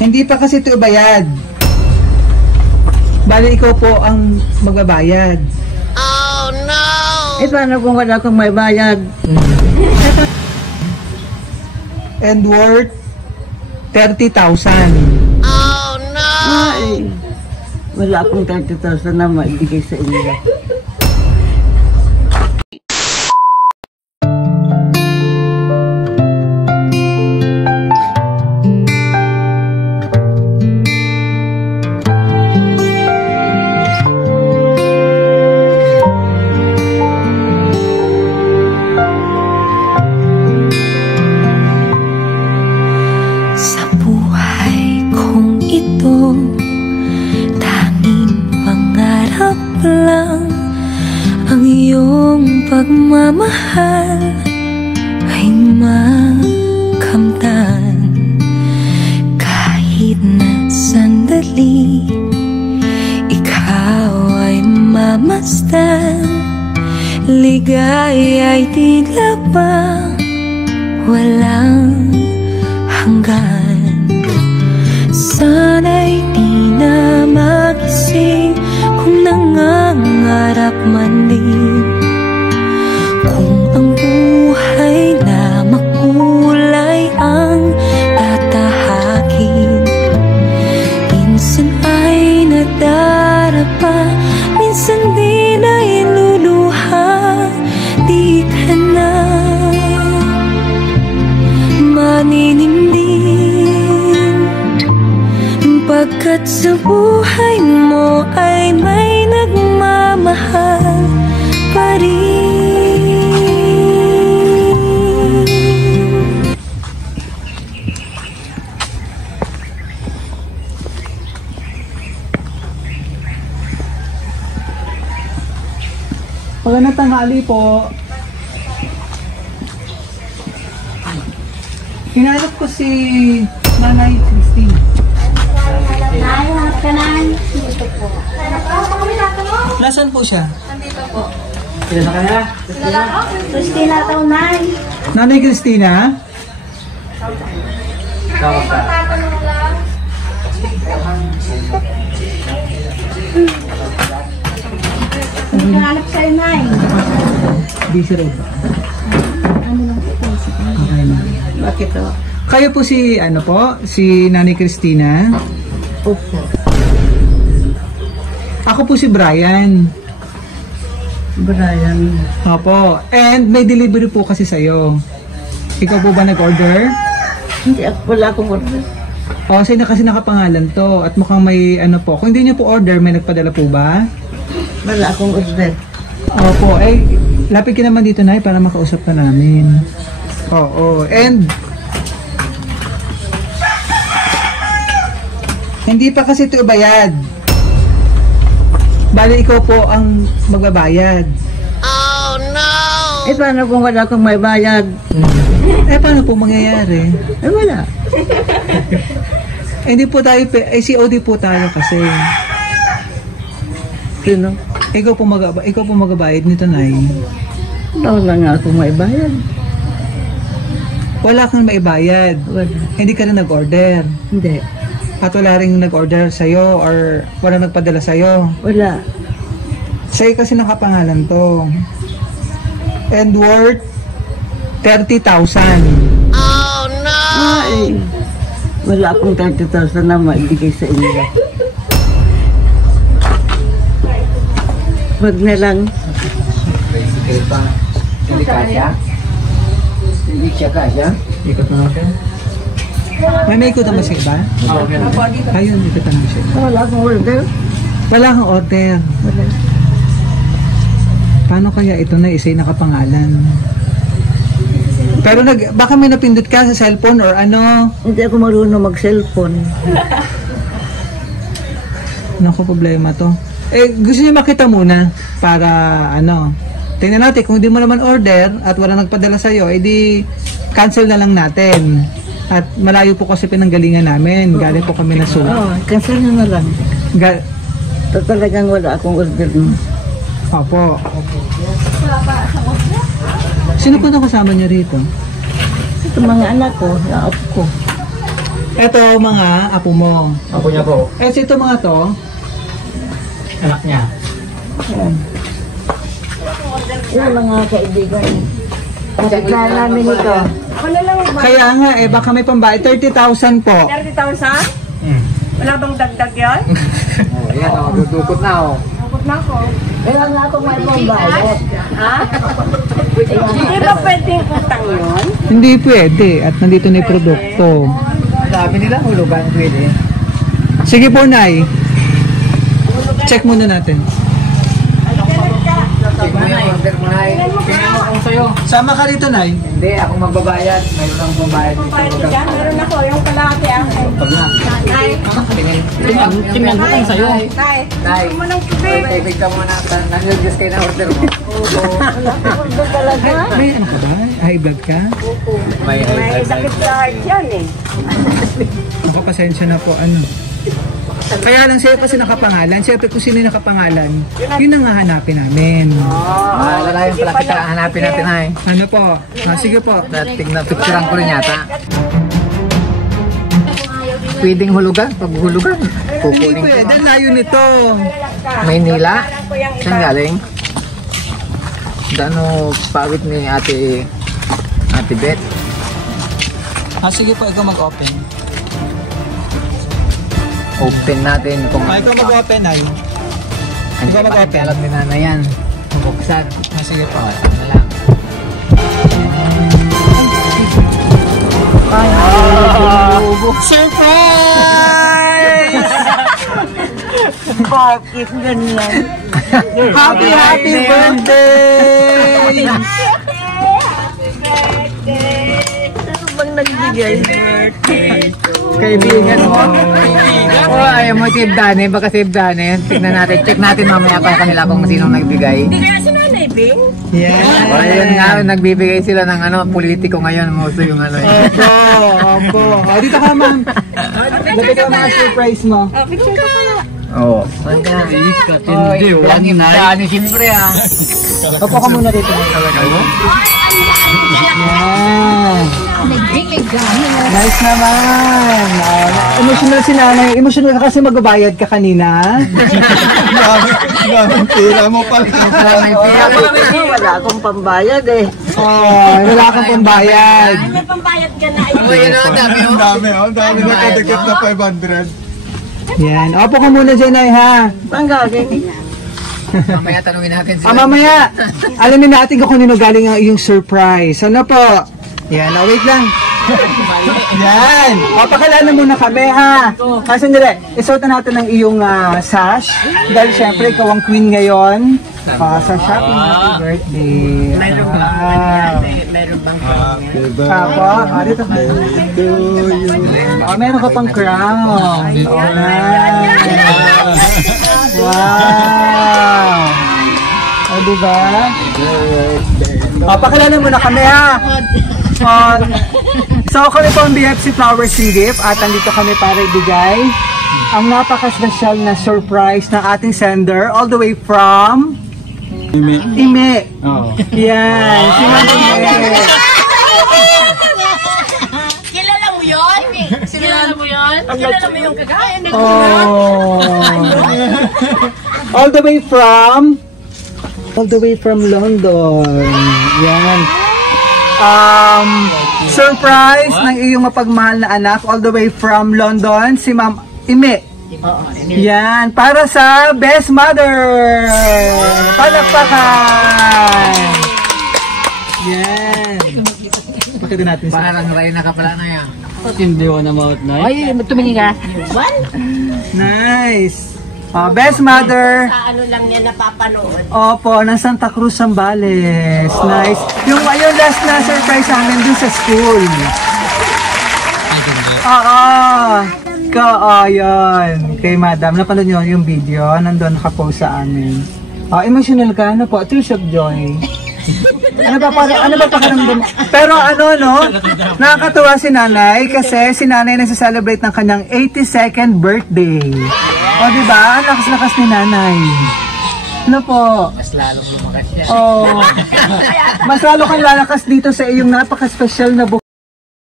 Hindi pa kasi ito bayad. Bali, ikaw po ang magbabayad. Oh no! Eh, paano kung wala akong may bayad? And worth 30,000. Oh no! Ay, wala akong 30,000 na maibigay sa inyo. Pagmamahal ay makamtan kahit na sandali ikaw ay mamasdan. Ligaya ay tila ba walang hanggan. Sana'y di na magising kung nangangarap man din. Kung ang buhay na makulay ang tatahakin, minsan ay nadarapa, minsan di na iluluha. Di ka na maninimdim, pagkat sa buhay mo ay may nagmamahal pa rin. Magandang tanghali po. Hinanap ko si Nanay Christine. Nahanap ka na. Dito po. Nasaan po siya? Nandito po. Kilala ka na? Christina Taunay. Nanay Christina? Tatanong lang. Hanap sa'yo, Nay. Busy road ba? Ano lang po? Okay na. Bakit o? Kayo po si, ano po? Si Nanay Christina? Opo. Ako po si Brian. Brian. Opo. And may delivery po kasi sa'yo. Ikaw po ba nag-order? Hindi ako, wala akong order. O, kasi nakapangalan to. At mukhang may ano po. Kung hindi niyo po order, may nagpadala po ba? Wala akong order. Opo. Eh, lapit ka naman dito, Nay, para makausap ka namin. Oo. And hindi pa kasi ito bayad. Bali, ikaw po ang magbabayad. Oh no! Eh, paano kung wala akong may bayad? Eh, paano po mangyayari? Eh, wala. Eh, hindi po tayo, COD po tayo kasi. Sino? Ikaw po magbabayad nito, Nay. Wala nga akong may bayad. Wala kang maibayad. Wala. Hindi ka rin nag-order. Hindi. At wala rin nag-order sa'yo or wala nagpadala sa'yo. Wala. Sa'yo kasi nakapangalan to. And worth 30,000. Oh no! Ay, wala akong 30,000 na maibigay sa inyo. Wag na lang. Hindi kasya? Hindi siya kasya? Ikot na natin. May ikutan ba siya iba? Ayun, ikutan mo siya. Wala akong order. Wala kang order. Wala. Paano kaya ito na isa'y nakapangalan? Pero baka may napindot ka sa cellphone or ano? Hindi ako marunong mag-cellphone. Naku, problema to. Eh, gusto niyo makita muna para ano. Tingnan natin, kung hindi mo naman order at wala nagpadala sa'yo, edi cancel na lang natin. At malayo po kasi pinanggalingan namin. Galing po kami na sulat. Oo, cancel na lang. Talagang wala akong order mo. Opo. Sino po nakasama niyo rito? Ito mga anak ko, yung apo ko. Ito mga apo mo. Ako niya po. Ito mga to. Anak niya. Yung mga kaibigan. Kapitlahan namin ito. Kaya nga baka may pambayad. 30,000 po. 30,000? Hmm. Wala bang dagdag yan? Oh, yan oh, dudukot na oh. Takot na ako. Kaya nga akong may pambayad. Ha? Hindi ba pwedeng utang yun? Hindi pwede. At nandito na yung produkto. Sabi nila, hulugan pwede. Sige po, Nay. Check muna natin. Check mo yung order mo na eh. Tingnan mo kung sa'yo. Sama ka rito, Nay. Hindi, ako magbabayad. Mayroon akong pambayad dito. Bayad ko dyan. Meron ako. Yung kalaki ako. Pag na. Nay. Tingnan mo kung sa'yo. Nay. Nay, Gusto mo ng tubig? tubig ka muna. Nanilagos kayo na order mo. May ano ka ba? High blood ka? May May sakit sa heart yan eh. Ako, pasensya na po. Ano? Kaya lang sa'yo kasi nakapangalan. Siyempre kung sino yung nakapangalan, yun ang hahanapin namin. lalayan pala kita. Hanapin natin ay. Ano po? Sige po. Tingnan, picturean ko rin yata. Pwedeng hulugan? Pag hulugan, Hindi kukunin ko. pwede. Layo nito. Maynila? Saan galing? Dano pawit ni Ate Beth? Sige po, ikaw mag-open. Open natin kung Ikaw mag-open, Nay. Hindi ikaw pa mag-open. alam ni Nana yan. Buksan. Sige po. Ano na lang. Surprise! Bakit ganyan? Happy birthday! Ano bang nagbigay? Kaibigan mo. Oh, ayaw mo save Dani. Baka save Dani. Tignan natin. Check natin mamaya kung kanila kung sinong nagbigay. Hindi kaya si Nanay Bing? Yan. O, ayun nga. Nagbibigay sila ng politiko ngayon. Muso yung ano. Opo. Dito ka, ma'am. Lapit ka mga surprise mo. Oh, picture ka. Oo. Hindi, wag na. Dani, siyempre ah. Opo ka muna dito. Yan. Nice naman. Emotional si nanay. Emotional ka kasi magbabayad ka kanina. Tira mo pala. Wala akong pambayad eh. Wala kang pambayad. Ay, may pambayad ka na. Oh, yun ang dami Ang dami, ang dami na kadikit na 500. Yan. Opo ka muna dyan, ay ha. Saan galing? Mamaya tanungin natin sila. Mamaya, alamin natin kung kanino galing ang iyong surprise. Ano po? Yan, wait lang. Yan. Papakilala muna kami, ha? Kasi nila, isuot na natin ang iyong sash. Dahil syempre, ikaw ang queen ngayon. Sa shopping, happy birthday. Meron bang Apo, dito. Meron ka pang crown. Wow! Diba? Pakilala muna kami, ha? So kami po ang BFC Flowers and Gift at andito kami para ibigay ang napaka-special na surprise ng ating sender all the way from Ime. Yan, si Ma'am Ime. Kilala mo yun? Kilala mo yun? Kilala mo yung kagaya na All the way from London. Yan. Surprise ng iyong mapagmahal na anak all the way from London, si Ma'am Ime. Yan, para sa Best Mother. Palakpakan. Yan. Pakita natin sa Parang Reyna ka pala na yan. Ay, tumingin ka. Nice. Best Mother. Sa ano lang niya napapanood. Opo, ng Santa Cruz, Zambales. Nice. Yung last na surprise sa amin dun sa school. Yun. Kay Madam, napanood nyo yung video. Nandun nakapost sa amin. Emotional ka? Ano po? Tears of joy. Ano ba pakiramdam? Pero nakakatuwa si nanay kasi si nanay nasa-celebrate ng kanyang 82nd birthday. O diba? Ang lakas-lakas ni nanay. Ano po? Mas lalong lumakas yan. Mas lalo kang lalakas dito sa iyong napaka-special na buhay.